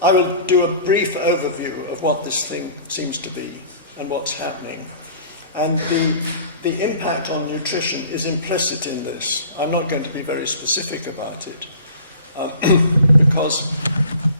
I will do a brief overview of what this thing seems to be and what's happening. And the impact on nutrition is implicit in this. I'm not going to be very specific about it, because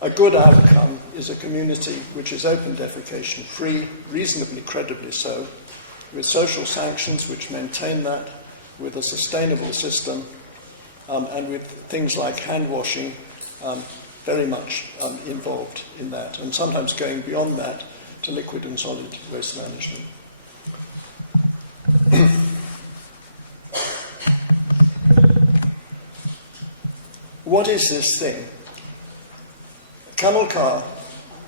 a good outcome is a community which is open defecation free, reasonably credibly so, with social sanctions which maintain that, with a sustainable system, and with things like hand washing very much involved in that, and sometimes going beyond that to liquid and solid waste management. What is this thing? Camel Car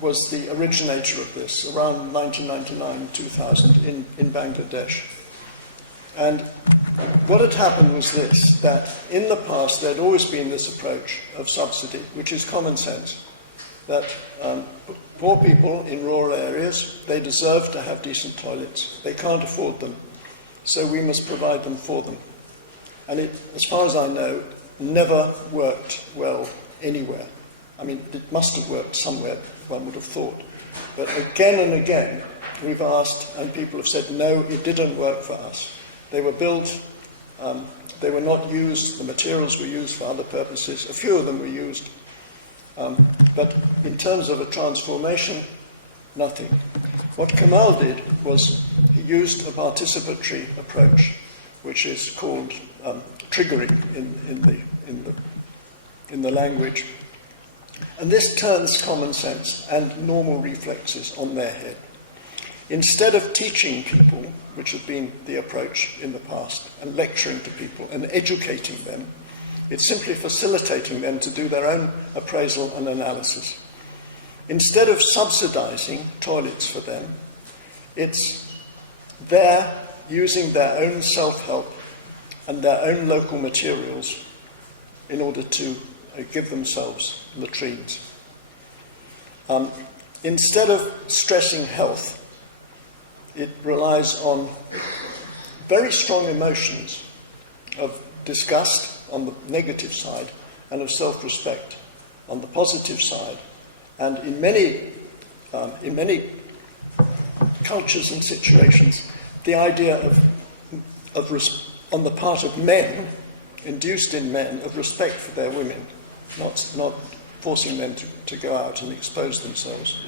was the originator of this around 1999-2000 in Bangladesh. And what had happened was this, that in the past there'd always been this approach of subsidy, which is common sense, that poor people in rural areas, they deserve to have decent toilets. They can't afford them, so we must provide them for them. And it, as far as I know, never worked well anywhere. I mean, it must have worked somewhere, one would have thought. But again and again, we've asked, and people have said, no, it didn't work for us. They were built, they were not used, the materials were used for other purposes, a few of them were used. But in terms of a transformation, nothing. What Kamal did was he used a participatory approach, which is called triggering in the language. And this turns common sense and normal reflexes on their head. Instead of teaching people, which had been the approach in the past, and lecturing to people and educating them, it's simply facilitating them to do their own appraisal and analysis. Instead of subsidizing toilets for them, it's they're using their own self-help and their own local materials in order to give themselves latrines. Instead of stressing health, it relies on very strong emotions of disgust on the negative side and of self-respect on the positive side. And in many cultures and situations, the idea on the part of men, induced in men, of respect for their women, not forcing them to go out and expose themselves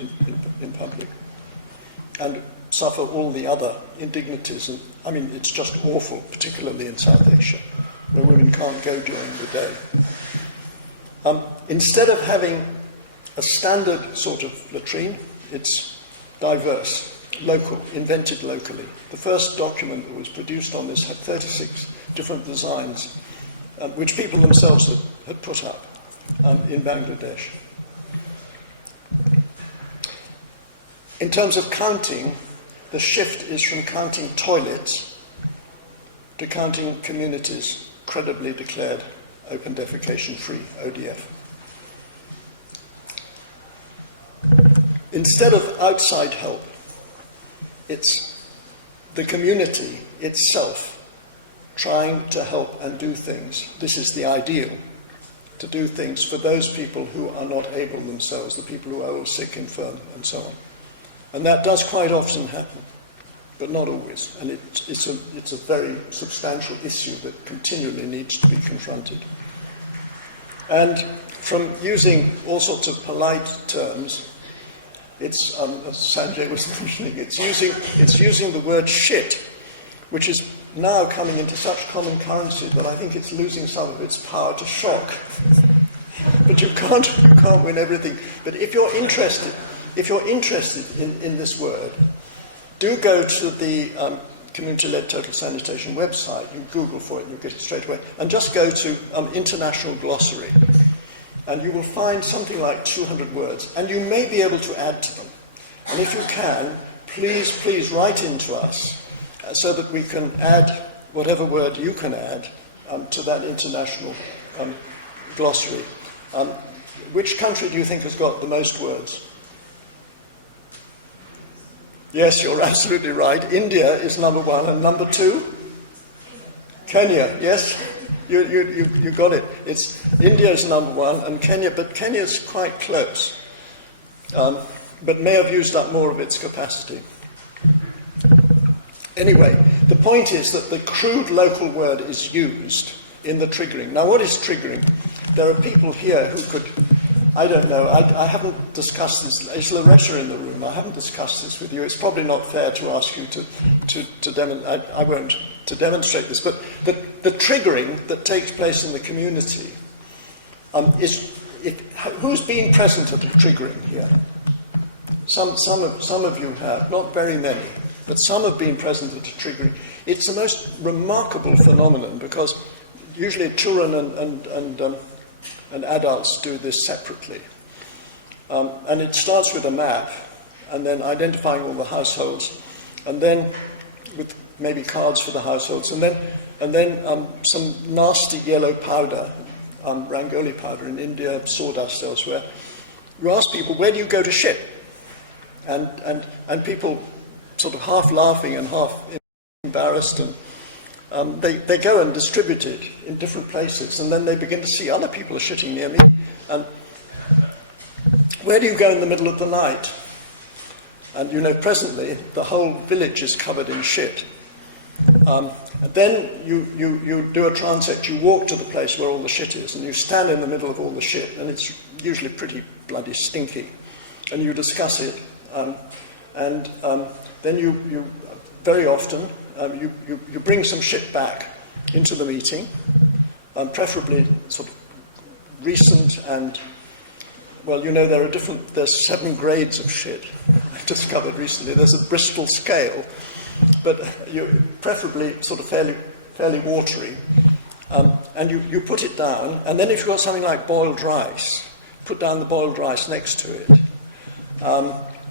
in public and suffer all the other indignities. And I mean, it's just awful, particularly in South Asia, where women can't go during the day. Instead of having a standard sort of latrine, it's diverse, local, invented locally. The first document that was produced on this had 36 different designs, which people themselves had put up in Bangladesh. In terms of counting, the shift is from counting toilets to counting communities credibly declared open defecation free, ODF. Instead of outside help, it's the community itself trying to help and do things. This is the ideal, to do things for those people who are not able themselves, the people who are all sick, infirm, and so on. And that does quite often happen, but not always. And it's a very substantial issue that continually needs to be confronted. And from using all sorts of polite terms, it's, as Sanjay was mentioning, it's using the word shit, which is now coming into such common currency that I think it's losing some of its power to shock. But you can't win everything. But if you're interested in this word, do go to the community-led total sanitation website. You Google for it and you'll get it straight away. And just go to International Glossary. And you will find something like 200 words. And you may be able to add to them. And if you can, please write into us so that we can add whatever word you can add to that international glossary. Which country do you think has got the most words? Yes, you're absolutely right. India is number one, and number two? Kenya, yes? You got it. India is number one, and Kenya, but Kenya's quite close. but may have used up more of its capacity. Anyway, the point is that the crude local word is used in the triggering. Now, what is triggering? There are people here who could, I don't know, I haven't discussed this. Is Loretta in the room? I haven't discussed this with you. It's probably not fair to ask you to demonstrate. I won't to demonstrate this, but the triggering that takes place in the community who's been present at the triggering here? Some of you have, not very many, but some have been present at the triggering. It's the most remarkable phenomenon because usually children and adults do this separately. And it starts with a map and then identifying all the households and then with maybe cards for the households and then some nasty yellow powder, Rangoli powder in India, sawdust elsewhere. You ask people, where do you go to shit? And people sort of half laughing and half embarrassed and they go and distribute it in different places, and then they begin to see other people are shitting near me. And where do you go in the middle of the night? And you know, presently the whole village is covered in shit. Then you do a transect. You walk to the place where all the shit is, and you stand in the middle of all the shit, and it's usually pretty bloody stinky, and you discuss it. Then you very often. You bring some shit back into the meeting, preferably sort of recent and, well, you know, there's 7 grades of shit I've discovered recently. There's a Bristol scale, but preferably sort of fairly watery. And you put it down, and then if you've got something like boiled rice, put down the boiled rice next to it.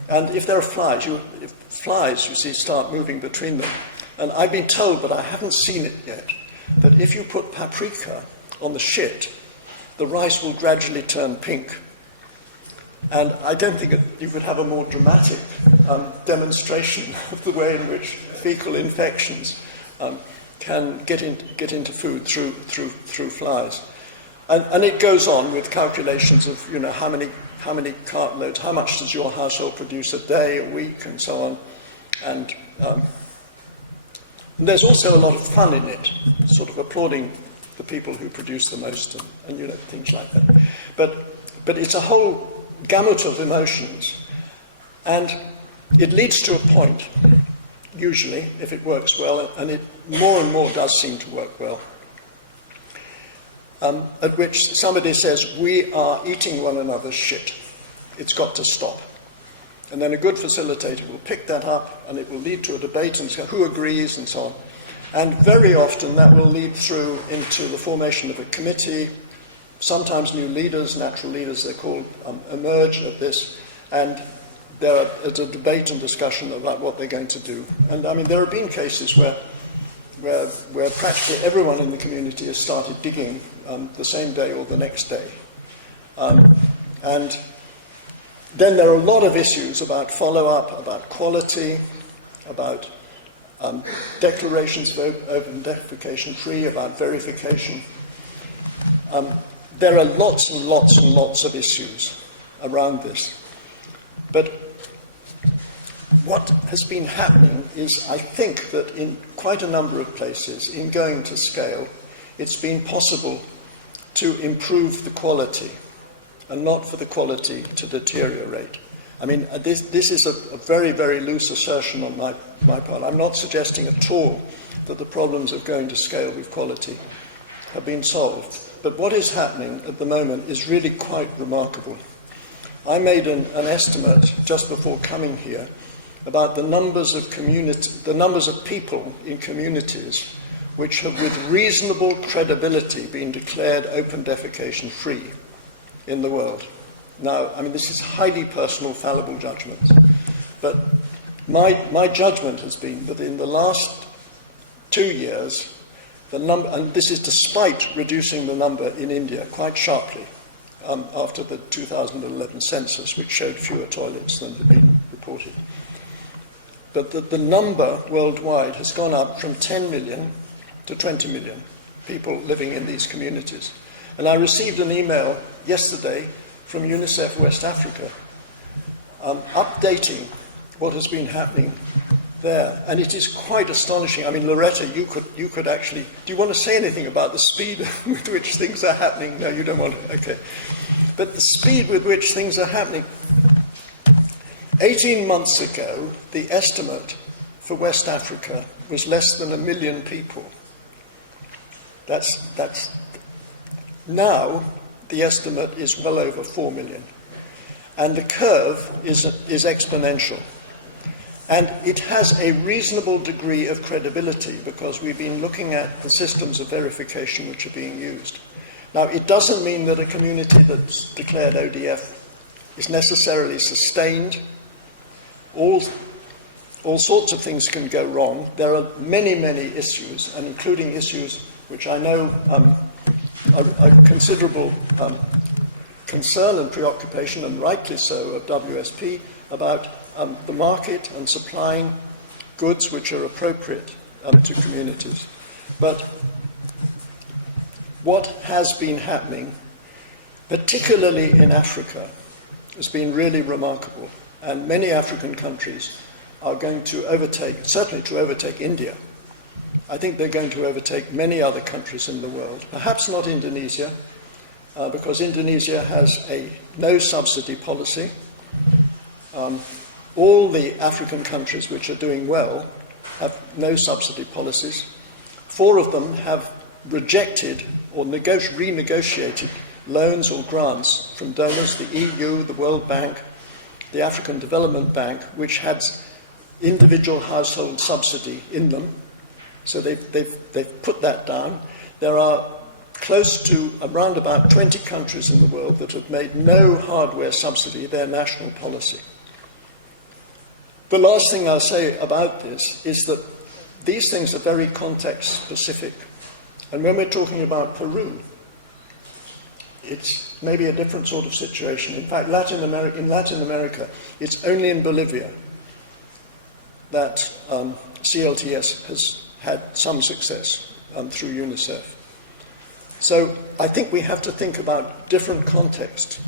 And if there are flies, you see, start moving between them. And I've been told, but I haven't seen it yet, that if you put paprika on the shit, the rice will gradually turn pink. And I don't think you could have a more dramatic demonstration of the way in which fecal infections can get into food through flies. And it goes on with calculations of, you know, how many cartloads, how much does your household produce a day, a week, and so on. And there's also a lot of fun in it, sort of applauding the people who produce the most and you know, things like that. But it's a whole gamut of emotions. And it leads to a point, usually, if it works well, and it more and more does seem to work well, at which somebody says, we are eating one another's shit. It's got to stop. And then a good facilitator will pick that up, and it will lead to a debate and say who agrees and so on. And very often that will lead through into the formation of a committee. Sometimes new leaders, natural leaders they're called, emerge at this, and there's a debate and discussion about what they're going to do. And I mean, there have been cases where practically everyone in the community has started digging the same day or the next day. And then there are a lot of issues about follow-up, about quality, about declarations of open defecation free, about verification. There are lots and lots and lots of issues around this. But what has been happening is, I think that in quite a number of places, in going to scale, it's been possible to improve the quality and not for the quality to deteriorate. I mean, this is a very, very loose assertion on my part. I'm not suggesting at all that the problems of going to scale with quality have been solved. But what is happening at the moment is really quite remarkable. I made an estimate just before coming here about the numbers of people in communities which have, with reasonable credibility, been declared open defecation free in the world. Now, I mean, this is highly personal, fallible judgment. But my judgment has been that in the last 2 years, the number, and this is despite reducing the number in India quite sharply after the 2011 census, which showed fewer toilets than had been reported. But the number worldwide has gone up from 10 million to 20 million people living in these communities. And I received an email yesterday from UNICEF West Africa, updating what has been happening there. And it is quite astonishing. I mean, Loretta, you could actually, do you want to say anything about the speed with which things are happening? No, you don't want to, okay. But the speed with which things are happening. 18 months ago, the estimate for West Africa was less than 1 million people. That's now the estimate is well over 4 million. And the curve is exponential. And it has a reasonable degree of credibility because we've been looking at the systems of verification which are being used. Now, it doesn't mean that a community that's declared ODF is necessarily sustained. All sorts of things can go wrong. There are many, many issues, and including issues which I know are a considerable concern and preoccupation, and rightly so, of WSP about the market and supplying goods which are appropriate to communities. But what has been happening, particularly in Africa, has been really remarkable. And many African countries are going to overtake, certainly to overtake India. I think they're going to overtake many other countries in the world. Perhaps not Indonesia, because Indonesia has a no-subsidy policy. All the African countries which are doing well have no-subsidy policies. 4 of them have rejected or renegotiated loans or grants from donors, the EU, the World Bank, the African Development Bank, which had individual household subsidy in them. So they've put that down. There are close to around about 20 countries in the world that have made no hardware subsidy their national policy. The last thing I'll say about this is that these things are very context-specific. And when we're talking about Peru, it's maybe a different sort of situation. In fact, in Latin America, it's only in Bolivia that CLTS has had some success through UNICEF. So I think we have to think about different contexts.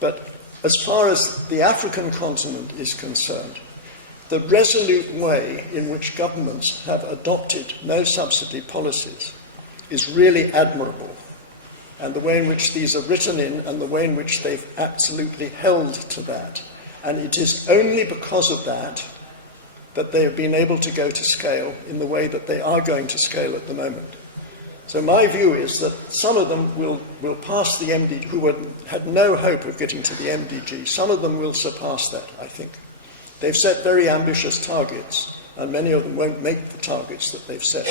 But as far as the African continent is concerned, the resolute way in which governments have adopted no-subsidy policies is really admirable. And the way in which these are written in and the way in which they've absolutely held to that. And it is only because of that that they have been able to go to scale in the way that they are going to scale at the moment. So my view is that some of them will pass the MDG, who had no hope of getting to the MDG. Some of them will surpass that, I think. They've set very ambitious targets, and many of them won't make the targets that they've set.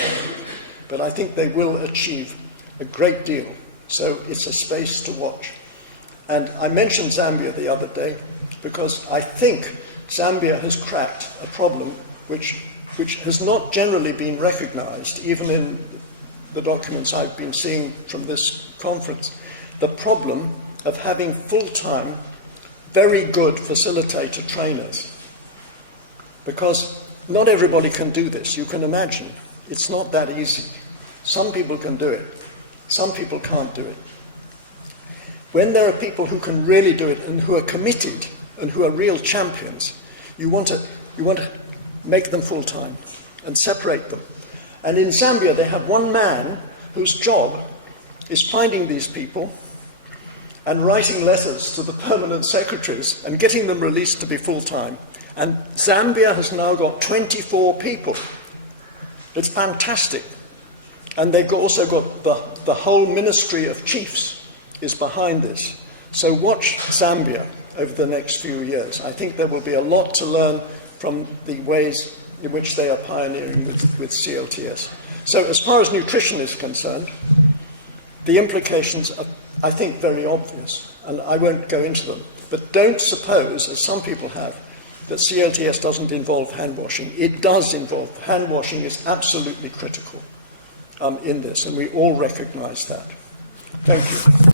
But I think they will achieve a great deal. So it's a space to watch. And I mentioned Zambia the other day because I think Zambia has cracked a problem which has not generally been recognized, even in the documents I've been seeing from this conference. The problem of having full-time, very good facilitator trainers. Because not everybody can do this. You can imagine. It's not that easy. Some people can do it. Some people can't do it. When there are people who can really do it and who are committed and who are real champions, you want to make them full-time and separate them. And in Zambia, they have one man whose job is finding these people and writing letters to the permanent secretaries and getting them released to be full-time. And Zambia has now got 24 people. It's fantastic. And they've also got the whole Ministry of Chiefs is behind this. So watch Zambia over the next few years. I think there will be a lot to learn from the ways in which they are pioneering with CLTS. So as far as nutrition is concerned, the implications are, I think, very obvious, and I won't go into them. But don't suppose, as some people have, that CLTS doesn't involve hand washing. It does involve. Hand washing is absolutely critical in this, and we all recognize that. Thank you.